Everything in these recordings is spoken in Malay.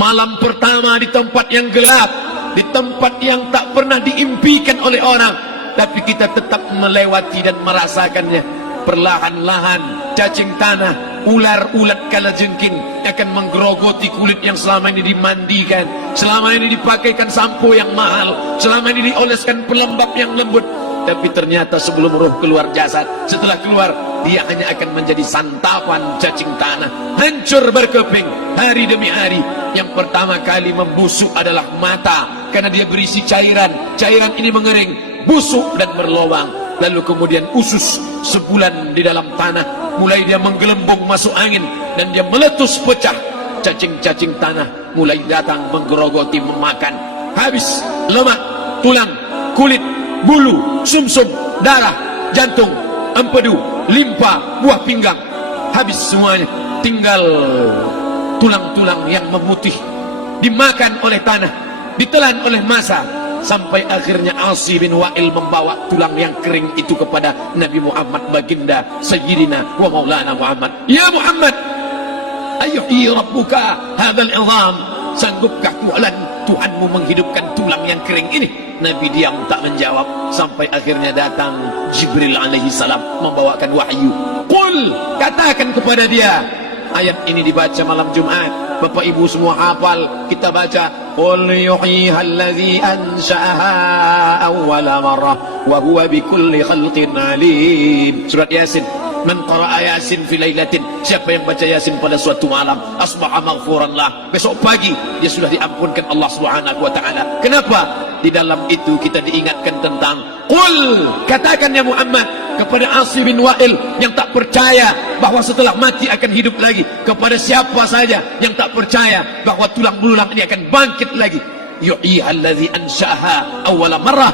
Malam pertama di tempat yang gelap, di tempat yang tak pernah diimpikan oleh orang, tapi kita tetap melewati dan merasakannya. Perlahan-lahan cacing tanah, ular-ulat kalajengking akan menggerogoti kulit yang selama ini dimandikan, selama ini dipakaikan sampo yang mahal, selama ini dioleskan pelembab yang lembut. Tapi ternyata sebelum roh keluar jasad, setelah keluar, dia hanya akan menjadi santapan cacing tanah, hancur berkeping hari demi hari. Yang pertama kali membusuk adalah mata, karena dia berisi cairan. Cairan ini mengering, busuk dan berlubang. Lalu kemudian usus sebulan di dalam tanah, mulai dia menggelembung masuk angin dan dia meletus pecah. Cacing-cacing tanah mulai datang menggerogoti, memakan. Habis lemak, tulang, kulit, bulu, sumsum, darah, jantung, empedu, limpa, buah pinggang. Habis semuanya, tinggal tulang-tulang yang memutih, dimakan oleh tanah, ditelan oleh massa, sampai akhirnya Asi bin Wa'il membawa tulang yang kering itu kepada Nabi Muhammad, baginda Sayyidina wa Maulana Muhammad. Ya Muhammad, ayyuhi rabbuka hadzal izam, sanggupkah Tuhanmu menghidupkan tulang yang kering ini? Nabi diam tak menjawab, sampai akhirnya datang Jibril alaihi salam membawakan wahyu. Qul, katakan kepada dia. Ayat ini dibaca malam Jumat, Bapak Ibu semua hafal. Kita baca, qul yuhyiha allazi ansha'aha awwala marrah wa huwa bikulli khalqin alim. Surat Yasin. Man qara'a Yasin fi lailatin, siapa yang baca Yasin pada suatu malam, asbaha maghfuran lah, besok pagi dia sudah diampunkan Allah Subhanahu wa taala. Kenapa? Di dalam itu kita diingatkan tentang qul, katakan ya Muhammad kepada Asi bin Wa'il yang tak percaya bahwa setelah mati akan hidup lagi, kepada siapa saja yang tak percaya bahwa tulang belulang ini akan bangkit lagi. Yuhyihallazi ansha'aha awwala marrah,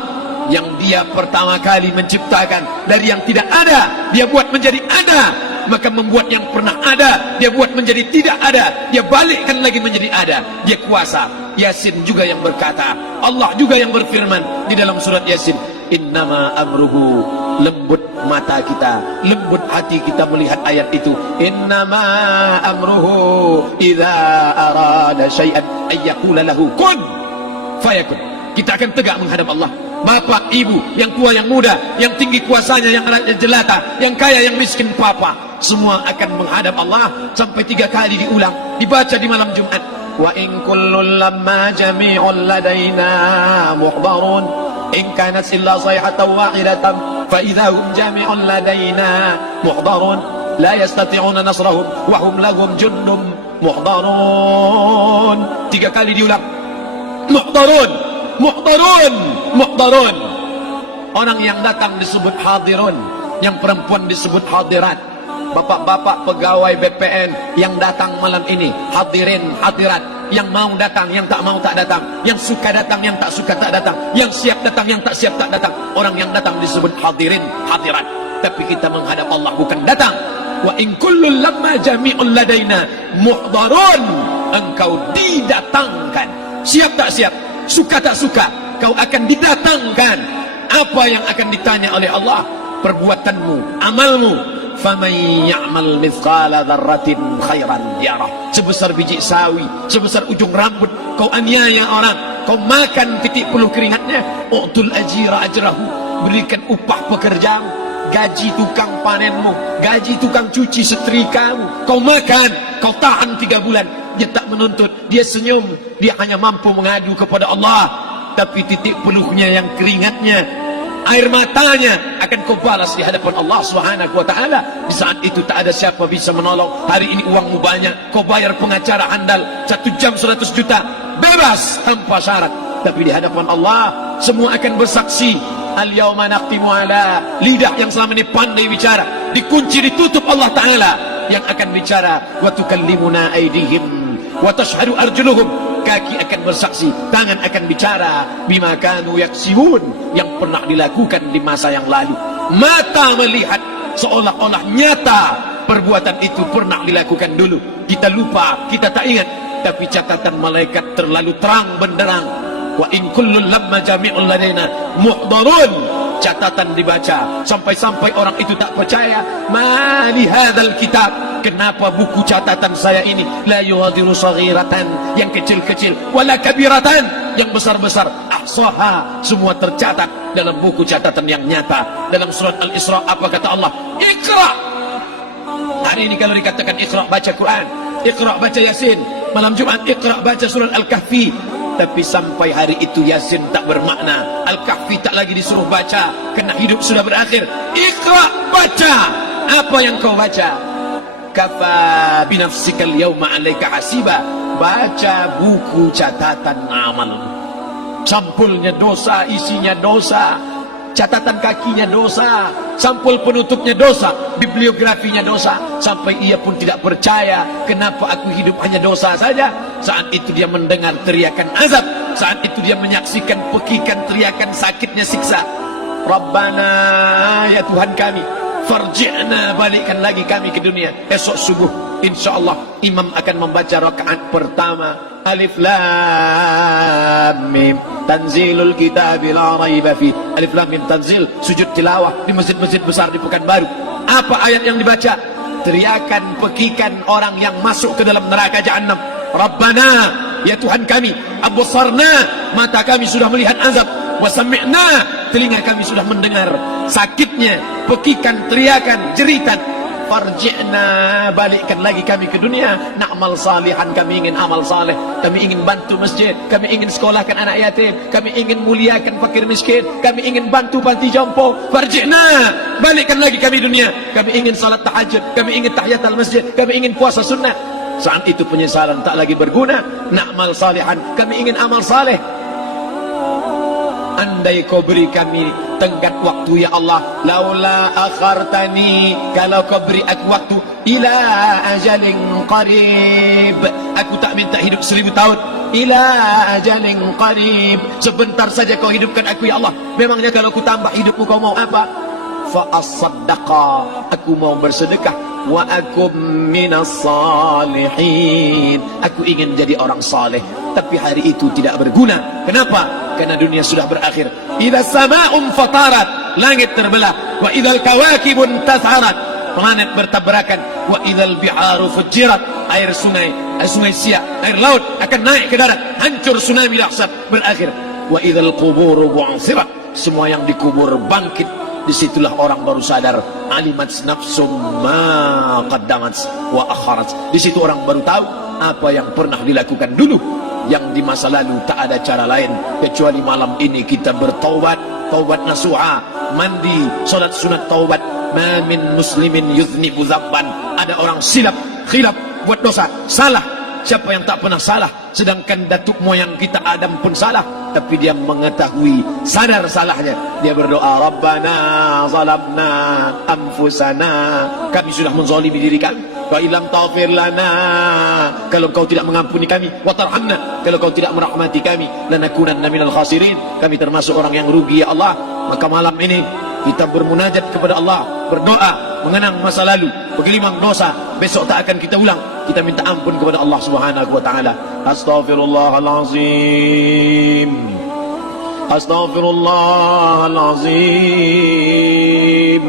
yang dia pertama kali menciptakan dari yang tidak ada, dia buat menjadi ada. Maka membuat yang pernah ada, dia buat menjadi tidak ada, dia balikkan lagi menjadi ada. Dia kuasa. Yasin juga yang berkata, Allah juga yang berfirman di dalam surat Yasin, innama amruhu, lembut mata kita, lembut hati kita melihat ayat itu. Innama amruhu idza arada syai'an ayyaqula lahu kun fayakun. Kita akan tegak menghadap Allah. Bapak, ibu, yang tua, yang muda, yang tinggi kuasanya, yang jelata, yang kaya, yang miskin, papa, semua akan menghadap Allah. Sampai 3 kali diulang, dibaca di malam Jumat. Wa in kullun lamma jami'un ladaina muhdarun in kanat illa sayhatan wahidatan fa idza hum jami'un ladaina muhdarun la yastati'una nasrahum wa hum lahum jundum muhdarun. 3 kali diulang, muhdarun, muhdarun, muhdarun. Orang yang datang disebut hadirun, yang perempuan disebut hadirat. Bapak-bapak pegawai BPN yang datang malam ini, hadirin, hadirat. Yang mau datang, yang tak mau tak datang, yang suka datang, yang tak suka tak datang, yang siap datang, yang tak siap tak datang. Orang yang datang disebut hadirin, hadirat. Tapi kita menghadap Allah bukan datang. Wa in kullun lamma jami'un ladaina muhdarun. Engkau didatangkan, siap tak siap, suka tak suka, kau akan didatangkan. Apa yang akan ditanya oleh Allah? Perbuatanmu, amalmu. Faman ya'mal mithqala dzarratin khairan yarah. Sebesar biji sawi, sebesar ujung rambut, kau aniaya orang, kau makan titik puluh keringatnya. U'tul ajira ajrahu, berikan upah pekerjaanmu, gaji tukang panenmu, gaji tukang cuci setrikamu. Kau makan, kau tahan 3 bulan. Dia tak menuntut, dia senyum, dia hanya mampu mengadu kepada Allah. Tapi titik peluhnya yang keringatnya, air matanya akan kau balas di hadapan Allah Subhanahu wa taala. Di saat itu tak ada siapa bisa menolong. Hari ini uangmu banyak, kau bayar pengacara andal 1 jam 100 juta, bebas tanpa syarat. Tapi di hadapan Allah semua akan bersaksi. Al-yawma naqtimu ala, lidah yang selama ini pandai bicara dikunci, ditutup Allah taala yang akan bicara. Wa tukallimuna aydihim wa tashhadu arjuluhum, kaki akan bersaksi, tangan akan bicara. Bima kanu yaksibun, yang pernah dilakukan di masa yang lalu. Mata melihat seolah-olah nyata perbuatan itu pernah dilakukan dulu. Kita lupa, kita tak ingat. Tapi catatan malaikat terlalu terang benderang. Wa in kullun lamma jami'un ladaina muhdarun. Catatan dibaca sampai-sampai orang itu tak percaya. Ma li hadzal kitab, kenapa buku catatan saya ini la yughadiru saghiratan, yang kecil-kecil, wala kabiratan, yang besar-besar, ahsaha, semua tercatat dalam buku catatan yang nyata. Dalam surat Al-Isra apa kata Allah? Iqra. Hari ini kalau dikatakan Iqra, baca Quran, Iqra, baca Yasin. Malam Jumat Iqra, baca surat Al-Kahfi. Tapi sampai hari itu Yasin tak bermakna, Al-Kahfi tak lagi disuruh baca, kerana hidup sudah berakhir. Iqra, baca. Apa yang kau baca? Kafa binafsikal yawma alaika hasiba. Baca buku catatan amal. Sampulnya dosa, isinya dosa, catatan kakinya dosa, sampul penutupnya dosa, bibliografinya dosa. Sampai ia pun tidak percaya, kenapa aku hidup hanya dosa saja. Saat itu dia mendengar teriakan azab, saat itu dia menyaksikan pekikan teriakan sakitnya siksa. Rabbana, ya Tuhan kami, farji'na, balikkan lagi kami ke dunia. Esok subuh insyaallah imam akan membaca rakaat pertama. Alif Lam Mim, tanzilul kitab la raiba fi. Alif Lam Mim tanzil, sujud tilawah di masjid-masjid besar di Pekanbaru. Apa ayat yang dibaca? Teriakan pekikan orang yang masuk ke dalam neraka Jahannam. Rabbana, ya Tuhan kami, absarna, mata kami sudah melihat azab, wa sami'na, telinga kami sudah mendengar sakitnya pekikan teriakan jeritan. Farji'na, balikkan lagi kami ke dunia. Na'mal salihan, kami ingin amal saleh, kami ingin bantu masjid, kami ingin sekolahkan anak yatim, kami ingin muliakan fakir miskin, kami ingin bantu panti jompo. Farji'na, balikkan lagi kami dunia. Kami ingin salat tahajud, kami ingin tahiyatul masjid, kami ingin puasa sunnah. Saat itu penyesalan tak lagi berguna. Na'mal salihan, kami ingin amal saleh. Andai kau beri kami tenggat waktu ya Allah, laula akhartani, kalau kau beri aku waktu, ila ajalin qarib, aku tak minta hidup 1000 tahun, ila ajalin qarib, sebentar saja kau hidupkan aku ya Allah. Memangnya kalau ku tambah hidupmu kau mau apa? Fa as-saddaqa, aku mau bersedekah, wa akum minas salihin, aku ingin jadi orang saleh. Tapi hari itu tidak berguna. Kenapa? Karena dunia sudah berakhir. Idza sama'un fatarat, langit terbelah. Wa idzal kawakibun tas'arat, planet bertabrakan. Wa idzal biharu fujirat, air sungai siak, air laut akan naik ke darat, hancur, tsunami dahsyat berakhir. Wa idzal quburu bu'sirat, semua yang dikubur bangkit. Disitulah orang baru sadar, alimat nafsum ma qaddamat wa akharat. Di situ orang baru tahu apa yang pernah dilakukan dulu, yang di masa lalu tak ada cara lain kecuali malam ini kita bertaubat, taubat nasuha, mandi, salat sunat taubat. Ma min muslimin yuznibu dzabban, ada orang silap, khilaf, buat dosa, salah. Siapa yang tak pernah salah? Sedangkan datuk moyang kita Adam pun salah, tapi dia mengetahui, sadar salahnya. Dia berdoa, Rabbana zalamna anfusana, kami sudah menzalimi diri kami. Wa ilam taghfir lana, kalau kau tidak mengampuni kami, wa tarhamna, kalau kau tidak merahmati kami, lanakunanna minal khasirin, kami termasuk orang yang rugi ya Allah. Maka malam ini kita bermunajat kepada Allah, berdoa, mengenang masa lalu, bergelimang dosa, besok tak akan kita ulang. Kita minta ampun kepada Allah Subhanahu wa taala. Astaghfirullahalazim, astaghfirullahalazim,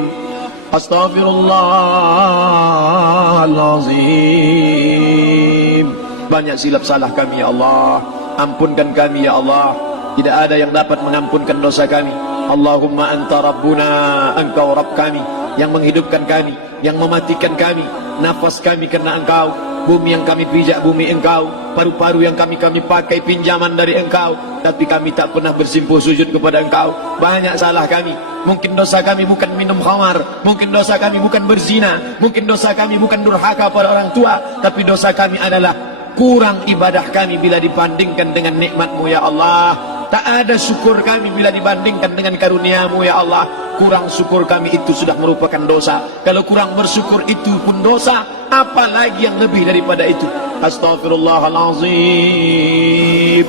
astaghfirullahalazim. Banyak silap salah kami ya Allah, ampunkan kami ya Allah. Tidak ada yang dapat mengampunkan dosa kami. Allahumma anta rabbuna, engkau Rabb kami, yang menghidupkan kami, yang mematikan kami, nafas kami karena engkau, bumi yang kami pijak bumi engkau, paru-paru yang kami pakai pinjaman dari engkau, tapi kami tak pernah bersimpuh sujud kepada engkau. Banyak salah kami. Mungkin dosa kami bukan minum khamar, mungkin dosa kami bukan berzina, mungkin dosa kami bukan durhaka pada orang tua, tapi dosa kami adalah kurang ibadah kami bila dibandingkan dengan nikmat-Mu ya Allah. Tak ada syukur kami bila dibandingkan dengan karunia-Mu ya Allah. Kurang syukur kami itu sudah merupakan dosa. Kalau kurang bersyukur itu pun dosa, apalagi yang lebih daripada itu. Astaghfirullahalazim.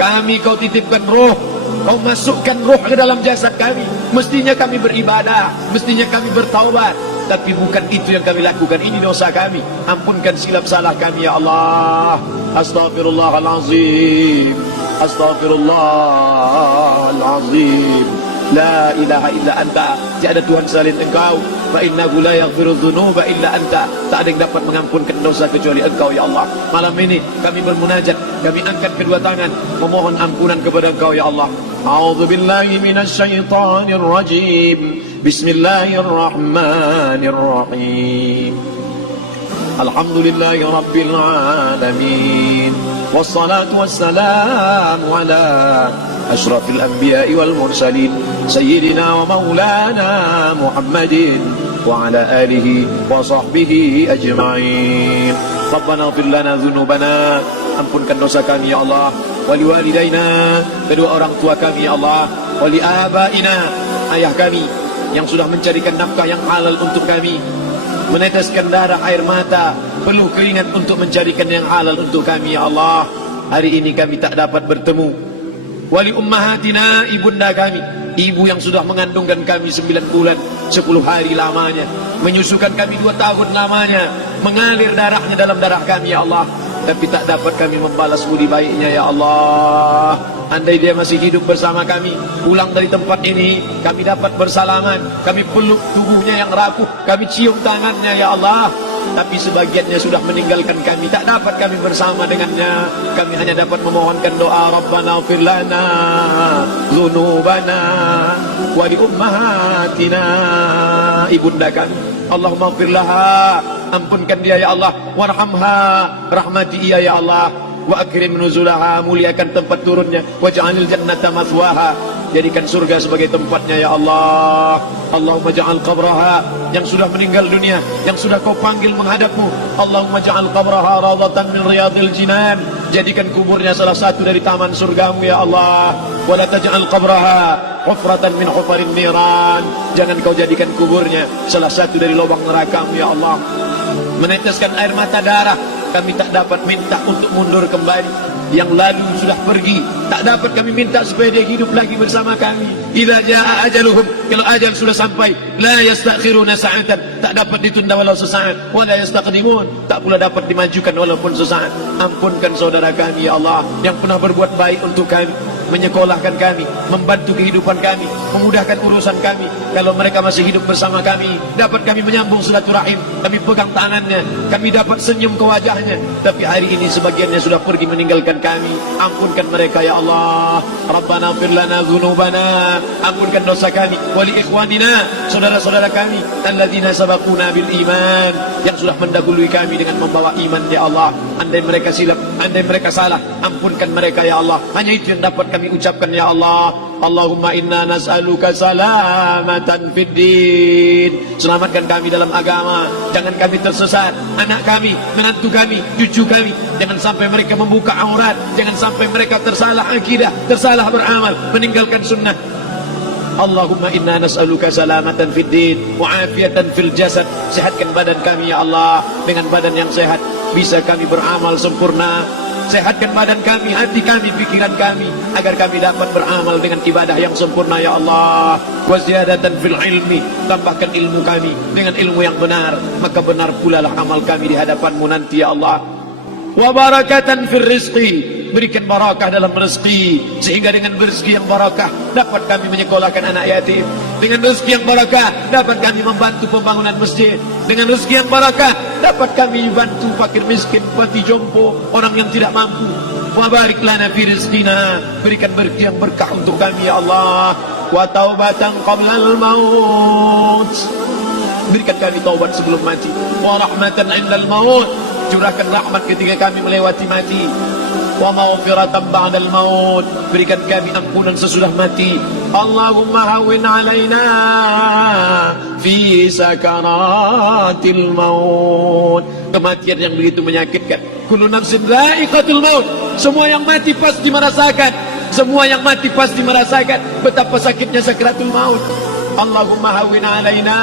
Kami kau titipkan roh, kau masukkan roh ke dalam jasad kami. Mestinya kami beribadah, mestinya kami bertaubat, tapi bukan itu yang kami lakukan. Ini dosa kami. Ampunkan silap salah kami ya Allah. Astaghfirullahalazim, astaghfirullahalazim, La ilaha illa anta, tiada Tuhan selain Engkau. Fa innahu la yaghfiru dzunuba illa anta, tak ada yang dapat mengampunkan dosa kecuali Engkau ya Allah. Malam ini kami bermunajat, kami angkat kedua tangan memohon ampunan kepada Engkau ya Allah. A'udzu billahi minasyaitonir rajim. Bismillahirrahmanirrahim. Alhamdulillahi rabbil alamin. Wassalatu wassalamu ala asyrafil anbiya'i wal mursalin sayyidina wa maulana Muhammadin wa ala alihi wa sahbihi ajma'in. Rabbana ighfir lana dzunubana, ampunkan dosa kami ya Allah, wa liwalidaina, kedua orang tua kami ya Allah, wa li abaina, ayah kami yang sudah mencarikan nafkah yang halal untuk kami, meneteskan darah air mata, peluh keringat untuk mencarikan yang halal untuk kami ya Allah. Hari ini kami tak dapat bertemu. Wali ummahatina, ibunda kami, ibu yang sudah mengandungkan kami 9 bulan 10 hari lamanya, menyusukan kami 2 tahun lamanya, mengalir darahnya dalam darah kami ya Allah, tapi tak dapat kami membalas budi baiknya ya Allah. Andai dia masih hidup bersama kami, pulang dari tempat ini, kami dapat bersalaman, kami peluk tubuhnya yang rapuh, kami cium tangannya ya Allah. Tapi sebagiannya sudah meninggalkan kami, tak dapat kami bersama dengannya. Kami hanya dapat memohonkan doa, Rabbana ighfir lana dzunubana wa li ummahatina, ibunda kami, Allahumma ighfir laha, ampunkan dia ya Allah, warhamha, rahmati ia ya Allah, wa akrim nuzulaha, muliakan tempat turunnya, waj'alil jannata mathwaha, jadikan surga sebagai tempatnya ya Allah. Allahumma ja'al qabraha, yang sudah meninggal dunia, yang sudah kau panggil menghadapmu, Allahumma ja'al qabraha rawdatan min riyadil jinan, jadikan kuburnya salah satu dari taman surgamu ya Allah. Wa la taj'al qabraha hufratan min hufarin niran, jangan kau jadikan kuburnya salah satu dari lubang nerakamu ya Allah. Meneteskan air mata darah, kami tak dapat minta untuk mundur kembali. Yang lalu sudah pergi, tak dapat kami minta supaya dia hidup lagi bersama kami. Idza jaa ajaluhum, kalau ajal sudah sampai, la yastakhiruna sa'atan, tak dapat ditunda walau sesaat, wa la yastaqdimun, tak pula dapat dimajukan walaupun sesaat. Ampunkan saudara kami ya Allah, yang pernah berbuat baik untuk kami, menyekolahkan kami, membantu kehidupan kami, memudahkan urusan kami. Kalau mereka masih hidup bersama kami, dapat kami menyambung silaturahim, kami pegang tangannya, kami dapat senyum ke wajahnya. Tapi hari ini sebagiannya sudah pergi meninggalkan kami. Ampunkan mereka ya Allah. Rabbana ighfir lana dzunubana, ampunkan dosa kami, wali ikhwanina, saudara-saudara kami, alladzina sabaquna bil iman, yang sudah mendahului kami dengan membawa iman ya Allah. Andai mereka silap, andai mereka salah, ampunkan mereka ya Allah. Hanya itu yang dapat kami ucapkan ya Allah. Allahumma inna nas'aluka salamatan fid din, selamatkan kami dalam agama, jangan kami tersesat. Anak kami, menantu kami, cucu kami, jangan sampai mereka membuka aurat, jangan sampai mereka tersalah akidah, tersalah beramal, meninggalkan sunnah. Allahumma inna nas'aluka salamatan fid din wa afiatan fil jasad, sehatkan badan kami ya Allah. Dengan badan yang sehat bisa kami beramal sempurna. Sehatkan badan kami, hati kami, pikiran kami, agar kami dapat beramal dengan ibadah yang sempurna ya Allah. Wa ziyadatan fil ilmi, tambahkan ilmu kami dengan ilmu yang benar, maka benar pula lah amal kami di hadapan-Mu nanti ya Allah. Wa barakatan fil rizqi, berikan barakah dalam rezeki, sehingga dengan rezeki yang barakah dapat kami menyekolahkan anak yatim. Dengan rezeki yang barakah dapat kami membantu pembangunan masjid. Dengan rezeki yang barakah dapat kami bantu fakir miskin, panti jompo, orang yang tidak mampu. Wa barik lana fi rizqina, berikan rezeki yang berkah untuk kami ya Allah. Wa taubatan qablal maut, berikan kami taubat sebelum mati. Wa rahmatan indal maut, curahkan rahmat ketika kami melewati mati. Wa maghfiratan ba'dal maut, berikan kami ampunan sesudah mati. Allahumma hawwin alaina fi sakaratil maut, kematian yang begitu menyakitkan. Kullu nafsin dha'iqatul maut, semua yang mati pasti merasakan, semua yang mati pasti merasakan betapa sakitnya sakaratul maut. Allahumma hawwin alaina,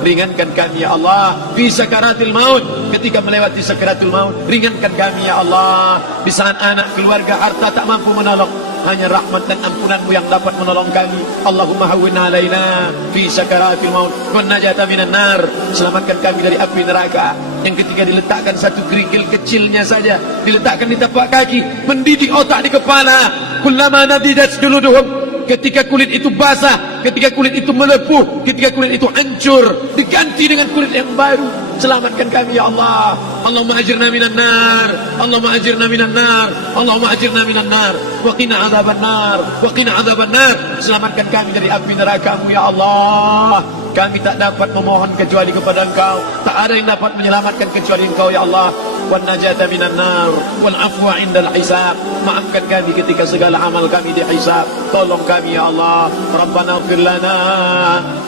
ringankan kami ya Allah fi sakaratil maut, ketika melewati sakaratul maut, ringankan kami ya Allah. Di saat anak, keluarga, harta tak mampu menolong, hanya rahmat dan ampunan-Mu yang dapat menolong kami. Allahumma hawwin alaina fi sakaratil maut wan najata minan nar, selamatkan kami dari api neraka yang ketika diletakkan satu kerikil kecilnya saja, diletakkan di tapak kaki, mendidik otak di kepala. Kullama nadidat juluduhum ketika kulit itu basah, ketika kulit itu melepuh, ketika kulit itu hancur, diganti dengan kulit yang baru. Selamatkan kami ya Allah. Allahumma ajirna minan nar, Allahumma ajirna minan nar, Allahumma ajirna minan nar, wa qina adzaban nar, wa qina adzaban nar. Selamatkan kami dari api neraka-Mu ya Allah. Kami tak dapat memohon kecuali kepada Engkau, tak ada yang dapat menyelamatkan kecuali Engkau ya Allah. Wan najata minan nar, wal afwa indal hisab. Maafkan kami ketika segala amal kami dihisab. Tolong kami ya Allah. Rabbana ighfir lana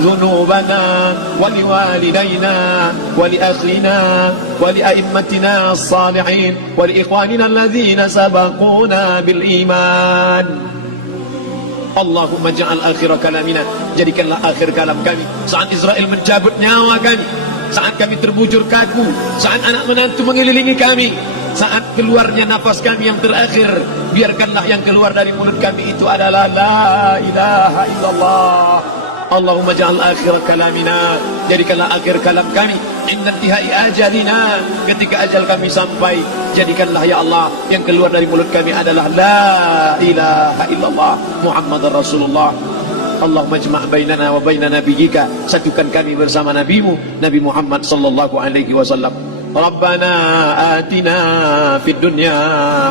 dzunubana wa liwalidayna wa li akhina wa li a'immatina as-salihin wa li ikhwanina alladhina sabaquna bil iman. Allahumma ja'al akhir kalamina, jadikanlah akhir kalam kami saat Israel mencabut nyawa kami, saat kami terbujur kaku, saat anak menantu mengelilingi kami, saat keluarnya nafas kami yang terakhir, biarkanlah yang keluar dari mulut kami itu adalah la ilaha illallah. Allahumma ja'al akhir kalamina, jadikanlah akhir kalam kami inna intihai ajalina, ketika ajal kami sampai, jadikanlah ya Allah yang keluar dari mulut kami adalah la ilaha illallah Muhammadar Rasulullah. Allahumma jma' bainana wa baina nabiyyika, satukan kami bersama nabimu Nabi Muhammad sallallahu alaihi wasallam. Rabbana atina fid dunya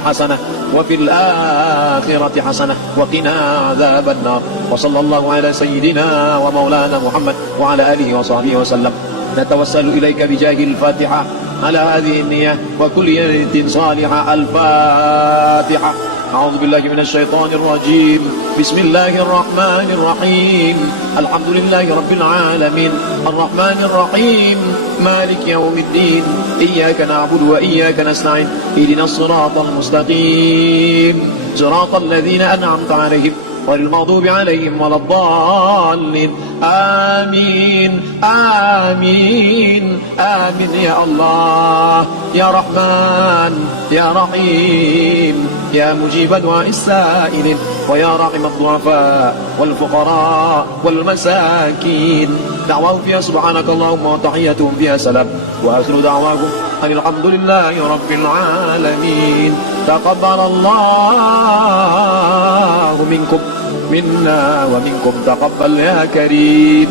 hasanah wa fil akhirati hasanah wa qina adzaban nar. Wa sallallahu ala sayyidina wa maulana Muhammad wa ala alihi wa sahbihi wa sallam. Natawassalu ilaika bijahil Fatihah ala hadhihi an-niyyah wa kulli niyatin salihah. Al-Fatihah. أعوذ بالله من الشيطان الرجيم. بسم الله الرحمن الرحيم. الحمد لله رب العالمين الرحمن الرحيم مالك يوم الدين إياك نعبد وإياك نستعين اهدنا الصراط المستقيم صراط الذين أنعمت عليهم غير المغضوب عليهم ولا الضالين. آمين آمين آمين يا الله يا رحمن يا رحيم يا مجيب دعاء السائلين ويا راحم الضعفاء والفقراء والمساكين. دعواهم فيها سبحانك اللهم وتحياتهم فيها سلام وآخر دعواهم أن الحمد لله رب العالمين. تقبل الله منكم minna wa minkum taqabbal ya karim.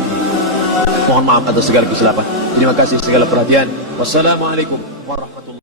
Mohon maaf atas segala kesilapan. Terima kasih segala perhatian. Wassalamualaikum warahmatullahi wabarakatuh.